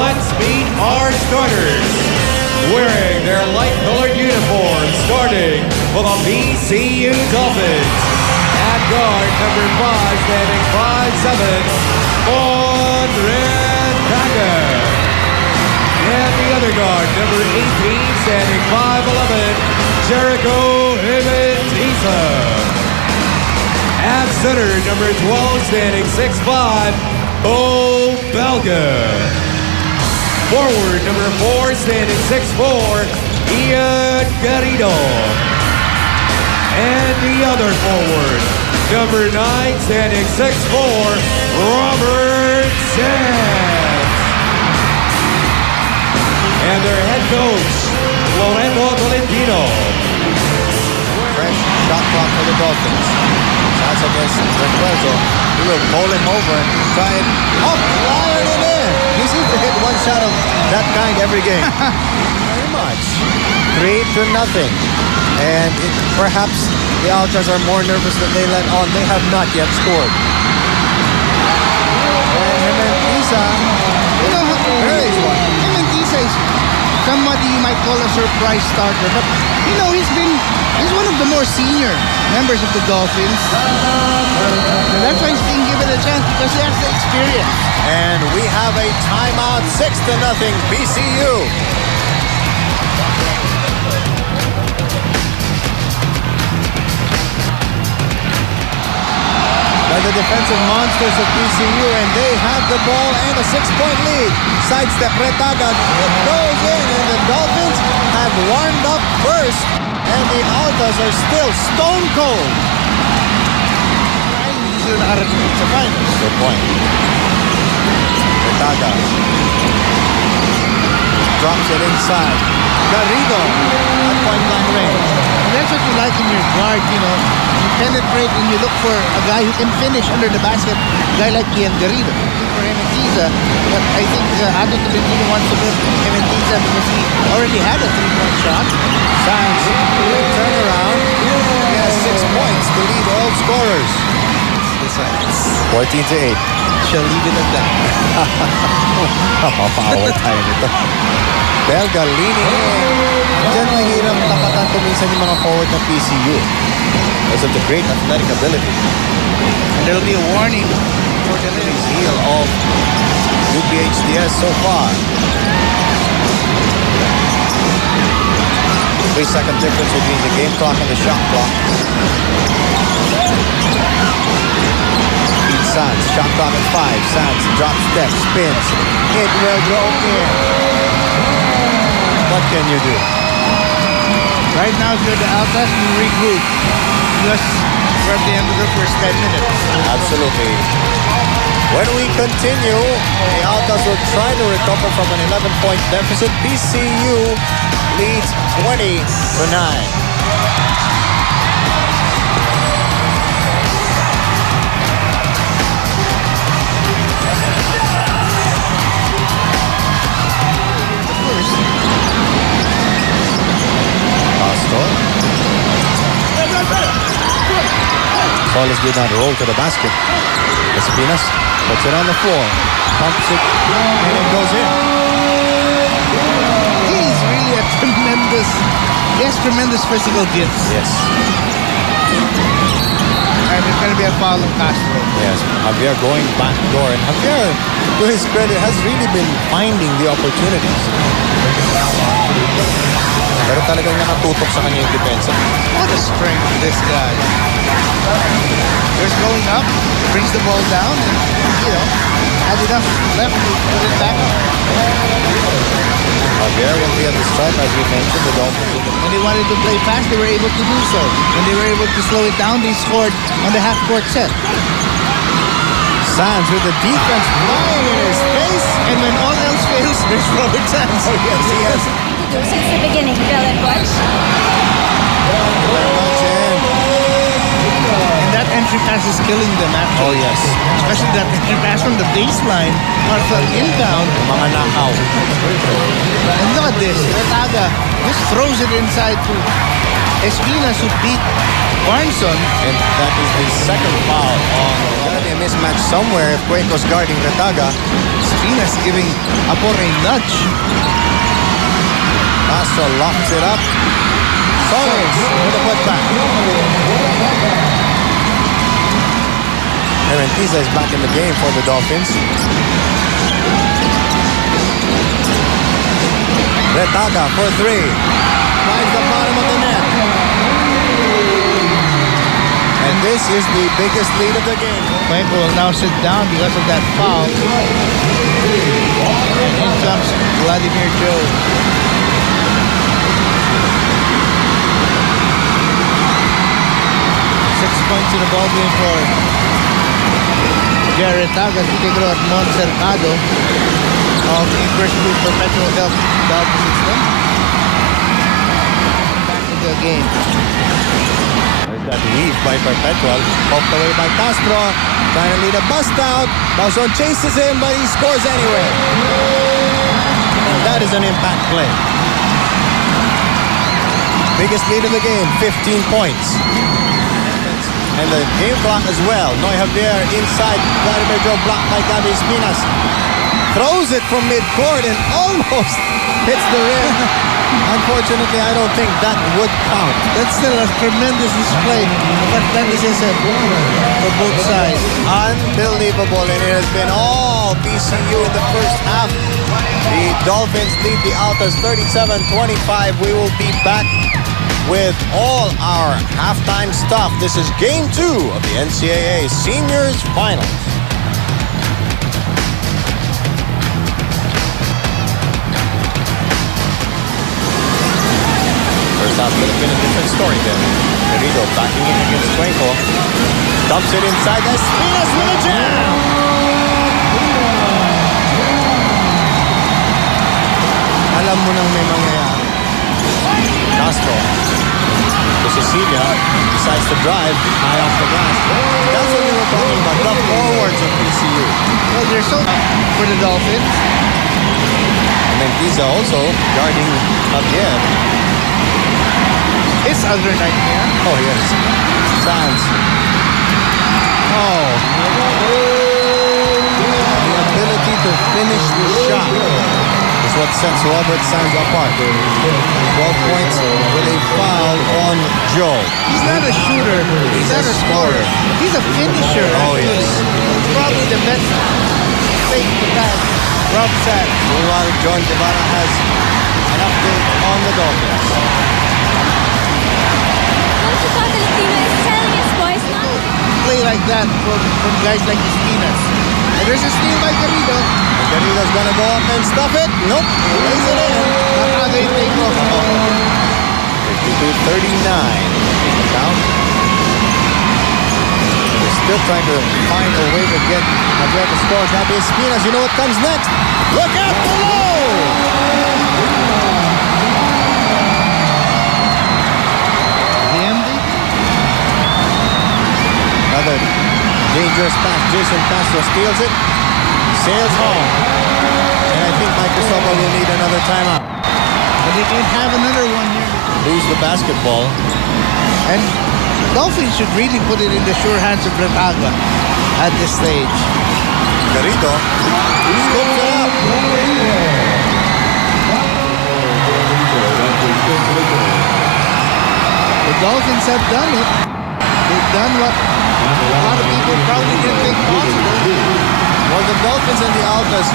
let's meet our starters. Wearing their light-colored uniforms, starting for the PCU Dolphins. At guard, number 5, standing 5'7", Andres Packer. And the other guard, number 18, standing 5'11", Jericho Himentiza. At center, number 12, standing 6'5", Bo Belga. Forward, number 4, standing 6'4", Ian Garrido. And the other forward, number 9, standing 6'4", Robert Sands. And their head coach, Lorenzo Tolentino. Fresh shot clock for the Dolphins. That's against Recuerdo. He will pull him over and try it. Flying it in. He seems to hit one shot of that kind every game. Very much. 3-0. And perhaps the Altas are more nervous than they let on. They have not yet scored. And Himentiza, there is one. Himentiza is somebody you might call a surprise starter. But, he's one of the more senior members of the Dolphins. And that's why he's being given a chance, because he has the experience. And we have a timeout, 6-0 PCU. By the defensive monsters of PCU, and they have the ball and a 6-point lead. Sidestep Retaga, it goes in, and the Dolphins have warmed up first, and the Altas are still stone cold. Good point. Retaga drops it inside. Garrido at point-blank range. And that's what you like in your guard, You penetrate and you look for a guy who can finish under the basket. A guy like Ian Garrido. For Himentiza, but I think Ato Tolentino wants to put Himentiza because he already had a 3-point shot. Sands will turn around. He has 6 points to lead all scorers. 14-8. Shall leave it at that. Mapapower tayo nito. Belga leaning in. Diyan mahirap tapatan ko minsan yung mga forward ng PCU because of the great athletic ability. And there'll be a warning for the heel of UPHDS so far. 3-second difference between the game clock and the shot clock. Sands, shot clock at 5. Sands drops step, spins. It will go in. What can you do? Right now, if you're the Altas, you regroup. Because we're at the end of the first 10 minutes. Absolutely. When we continue, the Altas will try to recover from an 11-point deficit. PCU leads 20-9. Solis did not roll to the basket. Espinas puts it on the floor, pumps it, and it goes in. He's really he has tremendous physical gifts. Yes. And it's going to be a foul on Castro. Yes, Javier going back door. And Javier, to his credit, has really been finding the opportunities. Pero talagang nakatutok sa kanya yung depensa. What a strength this guy. There's going up, brings the ball down, and, had enough left to put it back up. Javier will be on the stripe, as we mentioned, the Dolphins. When they wanted to play fast, they were able to do so. When they were able to slow it down, they scored on the half-court set. Sands with the defense flying in his face. And when all else fails, there's Robert Sands. Oh, yes, he has. Since the beginning, Bill and Butch. Very much in. And that entry pass is killing them, actually. Oh, yes. Especially that entry pass from the baseline or from inbound. Mga nakaw. And look at this. Retaga just throws it inside to Espinas who beat Barnson. And that is the second foul on. Gonna be a mismatch somewhere if Cuenco's guarding Retaga. Espinas giving Apor a nudge. Castro locks it up. Solis with a putback. Herentiza is back in the game for the Dolphins. Retaga for three. Finds the bottom of the net. And this is the biggest lead of the game. Cuenco will now sit down because of that foul. In comes Vladimir Joe. 6 points in the ball game for Jared Tagas. Piquegro at Mon Cercado of the First Group Perpetual Health Dolphins system. Back into the game. There's that weave by Perpetual. Poked away by Castro. Trying to lead a bust out. Bauson chases him, but he scores anyway. And that is an impact play. Biggest lead of the game, 15 points. And the game clock as well. Noy Javier inside. Vladimir Joe blocked by Gabi Espinas. Throws it from midcourt and almost hits the rim. Unfortunately, I don't think that would count. That's still a tremendous display of athleticism for both sides. Unbelievable, and it has been all PCU in the first half. The Dolphins lead the Altas 37-25. We will be back with all our halftime stuff. This is Game 2 of the NCAA Seniors Finals. First half could have been a different story then. Querido backing in against Cuenco. Dumps it inside. Espinas with a jam! Alam mo nang may mangyayari. Castro to Cecilia, decides to drive high off the glass. That's what we were talking about, the forwards of PCU. Well, they're so for the Dolphins. And then Giza also guarding Javier. It's other nightmare. Oh, yes. Sands. Oh. The ability to finish the shot is what sets Robert Sands apart. 12 points with a foul on Joe. He's not a shooter. He's not a scorer. He's a finisher. Oh, actually. yes. It's probably the best fake to that. Rob Sands. Meanwhile, John Guevara has an update on the Dolphins. Coach Catalistino is telling his boys not to Play like that from guys like Espinas. And there's a steal by Garrido. Garrido's gonna go up and stuff it. Nope. He lays it in. How they take off. 52-39. The count. They're still trying to find a way to get Javier to score. Gabi Espinas, you know what comes next? Look out below! The MVP. Another dangerous pass. Jason Castro steals it. Sails home. And I think Mike Cristobal will need another timeout. But they can have another one here. Lose the basketball. And Dolphins should really put it in the sure hands of Retaga at this stage. Garrido scoops it up. The Dolphins have done it. They've done what a lot of people probably didn't think possible. Well, the Dolphins and the Altas,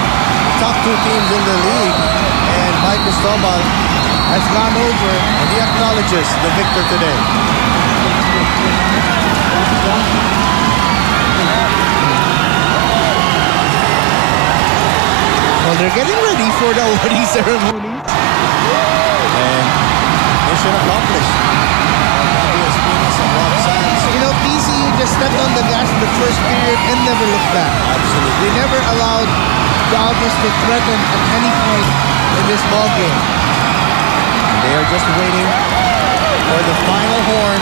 top two teams in the league, and Mike Cristobal Has gone over. and he acknowledges the victor today. Well, they're getting ready for the awarding ceremonies. And mission accomplished. Gabi Espinas and Rob Sands. You know, PCU just stepped on the gas in the first period and never looked back. Absolutely. They never allowed the Altas to threaten at any point in this ball game. They are just waiting for the final horn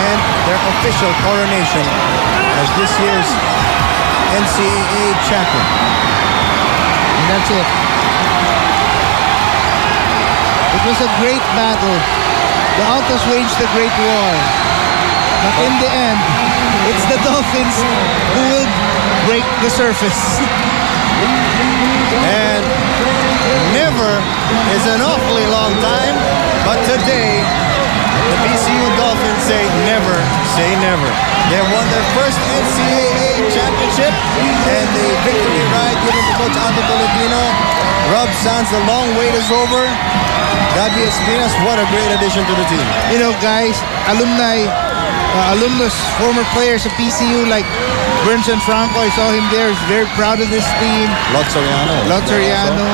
and their official coronation as this year's NCAA champion. And that's it. It was a great battle. The the Altas waged the Great War. But in the end, it's the Dolphins who will break the surface. And never is an awfully long time, but today, the PCU Dolphins say never say never. They won their first NCAA championship, and the victory ride given to Coach Anto Tolentino. Rob Sands, the long wait is over. Gabby Espinas, what a great addition to the team. You know, guys, alumnus, former players of PCU like Burns and Franco, I saw him there. He's very proud of this team. Lot Soriano.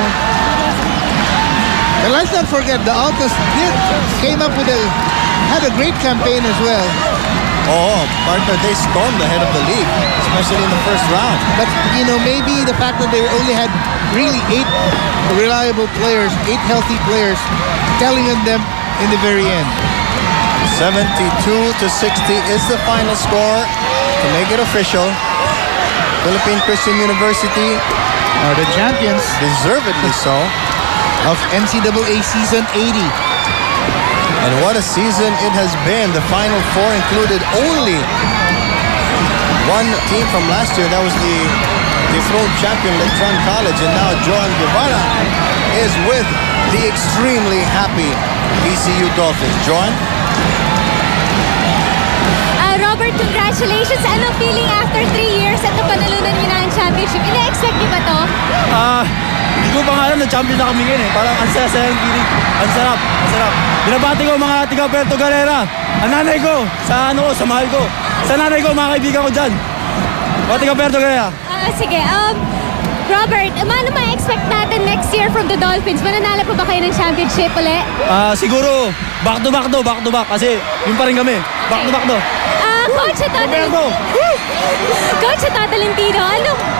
And let's not forget, the Altas had a great campaign as well. Oh, partner, they stormed ahead of the league, especially in the first round. But, you know, maybe the fact that they only had really 8 reliable players, 8 healthy players, telling on them in the very end. 72-60 is the final score to make it official. Philippine Christian University Are the champions deservedly so. of NCAA Season 80. And what a season it has been. The Final Four included only one team from last year. That was the dethroned champion, Letron College. And now Joan Guevara is with the extremely happy PCU Dolphins. Joan? Robert, congratulations. Anong feeling after 3 years at napanalunan niyo na ang championship? Ina-expect niyo ba to? Hindi ko pa nga alam na champion na kami ngayon eh. Parang ang saya-saya ng feeling. Ang sarap. Binabati ko mga tiga Puerto Galera. Ang nanay ko, sa mahal ko. Sa nanay ko, mga kaibigan ko dyan. Mga tiga Puerto Galera. Sige, Robert, ano ma-expect natin next year from the Dolphins? Mananalo pa ba kayo ng championship ulit? Siguro, back to back. Kasi yun pa rin kami. Back to. Coach Talentino,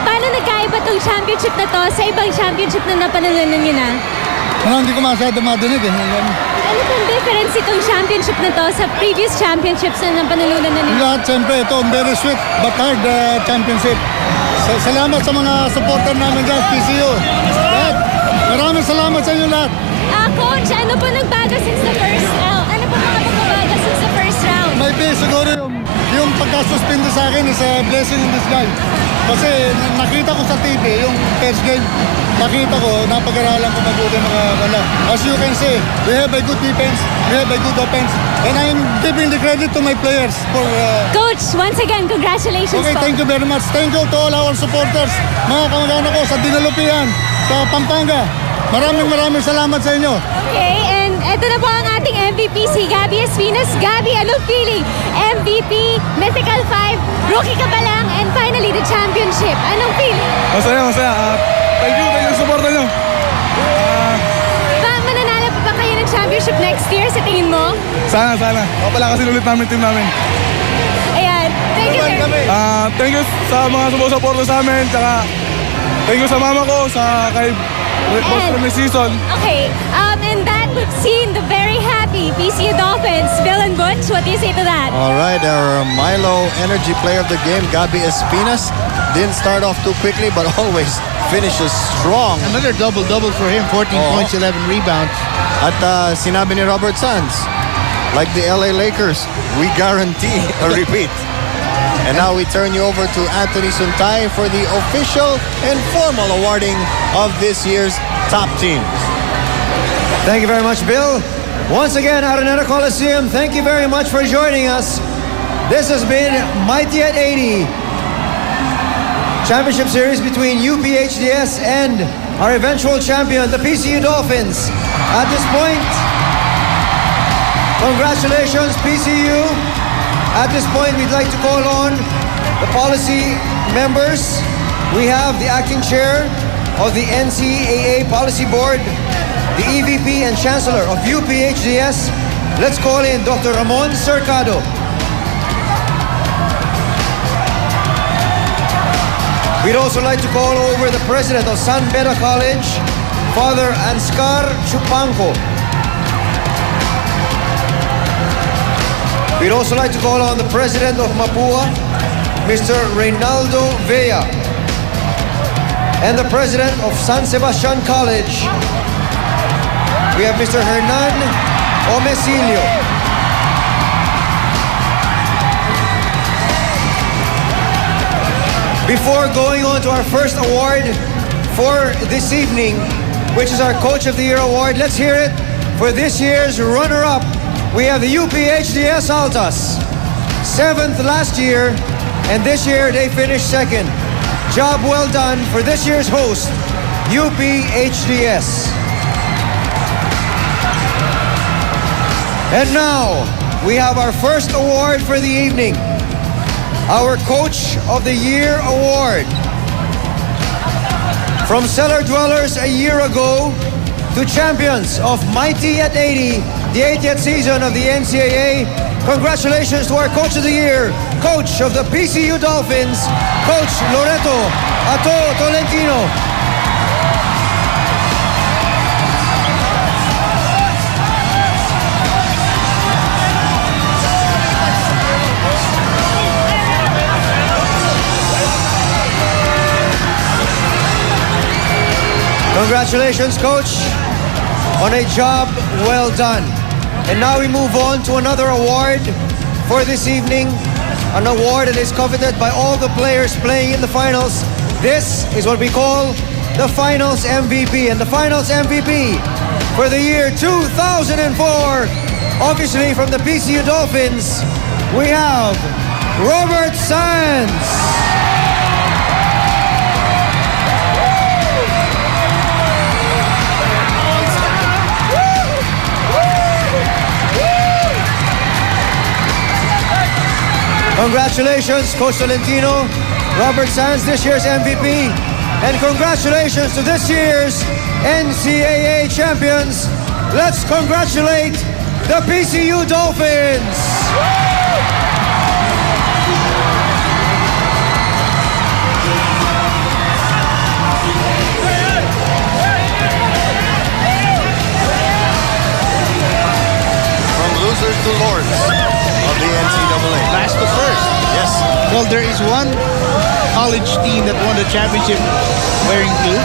paano nagkaiba tong championship na to sa ibang championship na napanalunan niyo na? Hindi ko masyado madinig eh. Ano pang difference itong championship na to sa previous championships na napanalunan na niyo? Lahat, siyempre, ito, very sweet but hard championship. Salamat sa mga supporter namin dyan, PCU. Lahat, maraming salamat sa inyo lahat. Coach, ano po nagbago since the first round? Ano po mga pagbabago since the first round? Maybe siguro yung pagkasuspindi sa akin is a blessing in disguise. Kasi nakita ko sa TV, yung first game, nakita ko, napag-aralan ko mabuti mga wala. As you can see, we have a good defense, we have a good offense, and I'm giving the credit to my players for... Coach, once again, congratulations Okay, po. thank you very much. Thank you to all our supporters, mga kamag-anak ko sa Dinalupian, sa Pampanga. Maraming salamat sa inyo. Okay, and eto na po ang ating MVP, si Gabby Espinas. Gabby, anong feeling? MVP, Mythical 5, rookie ka pa lang, and finally the championship. Anong feeling? Masaya. Thank you sa suporta nyo. Mananalo pa ba kayo ng championship next year sa tingin mo? Sana. Papalakasin ulit namin team namin. Ayan, thank you, sir. Thank you sa mga sumusuporta sa amin. Tsaka thank you sa mama ko, sa kay Boss Remy Season. Okay, and that we've seen the very happy PCU Dolphins. Bill and Butch, what do you say to that? All right, our Milo Energy Player of the Game, Gabby Espinas, didn't start off too quickly, but always finishes strong. Another double-double for him, 14 points, 11 rebounds. At sinabi ni Robert Sands, like the LA Lakers, we guarantee a repeat. And now we turn you over to Anthony Suntay for the official and formal awarding of this year's top teams. Thank you very much, Bill. Once again, Araneta Coliseum, thank you very much for joining us. This has been Mighty at 80. Championship series between UPHDS and our eventual champion, the PCU Dolphins. At this point, congratulations, PCU. At this point, we'd like to call on the policy members. We have the acting chair of the NCAA Policy Board, the EVP and Chancellor of UPHDS. Let's call in Dr. Ramon Cercado. We'd also like to call over the President of San Beda College, Father Anscar Chupanco. We'd also like to call on the President of Mapua, Mr. Reynaldo Vea, and the President of San Sebastian College. We have Mr. Hernan Omesilio. Before going on to our first award for this evening, which is our Coach of the Year award, let's hear it for this year's runner-up. We have the UP-HDS Altas. 7th last year, and this year they finished 2nd. Job well done for this year's host, UP-HDS. And now, we have our first award for the evening. Our Coach of the Year award. From cellar dwellers a year ago to champions of Mighty at 80, the 80th season of the NCAA, congratulations to our Coach of the Year, Coach of the PCU Dolphins, Coach Loreto Ato Tolentino. Congratulations, Coach, on a job well done. And now we move on to another award for this evening, an award that is coveted by all the players playing in the finals. This is what we call the Finals MVP. And the Finals MVP for the year 2004, obviously from the PCU Dolphins, we have Robert Sands. Congratulations, Coach Tolentino, Robert Sands, this year's MVP. And congratulations to this year's NCAA champions. Let's congratulate the PCU Dolphins. From losers to lords of the NCAA. Last to first. Yes. Well, there is one college team that won the championship wearing blue.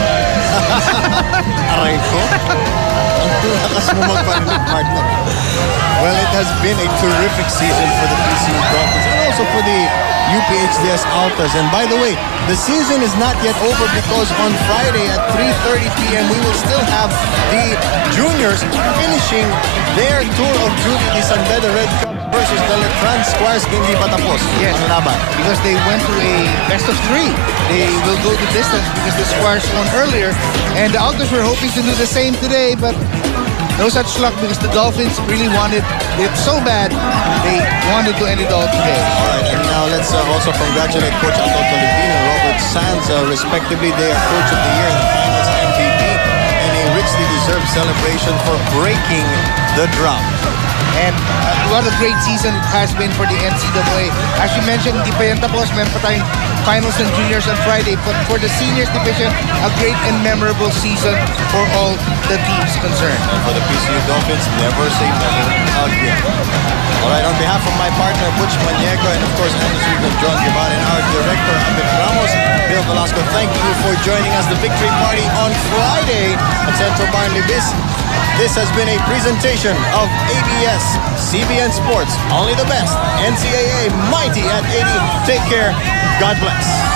Aray ko. Ang lakas mo magparinig, partner. Well, it has been a terrific season for the PCU Dolphins and also for the UP-HDS Altas. And by the way, the season is not yet over because on Friday at 3:30 p.m. we will still have the juniors finishing their tour of duty, the San Beda Red Cubs versus the Letran Squires. Hindi pa tapos. Yes. Ang laban. Because they went to a best of 3. They will go the distance because the Squires won earlier. And the Altas were hoping to do the same today, but no such luck because the Dolphins really wanted it so bad. They wanted to end it all today. All right, and now let's also congratulate Coach Ato Tolentino and Robert Sands, respectively. They are Coach of the Year and the Finals MVP, and a richly deserved celebration for breaking the drought. And what a great season it has been for the NCAA. As you mentioned, hindi pa yan tapos. Meron pa tayong finals and juniors on Friday. But for the seniors division, a great and memorable season for all the teams concerned. And for the PCU Dolphins, never say never again. All right, on behalf of my partner, Butch Maniego, and of course, Anderson and John Guevara, and our director, Abed Ramos, Bill Velasco, thank you for joining us. The victory party on Friday at Central Bar Libis. This has been a presentation of ABS-CBN Sports. Only the best. NCAA Mighty at 80. Take care. God bless.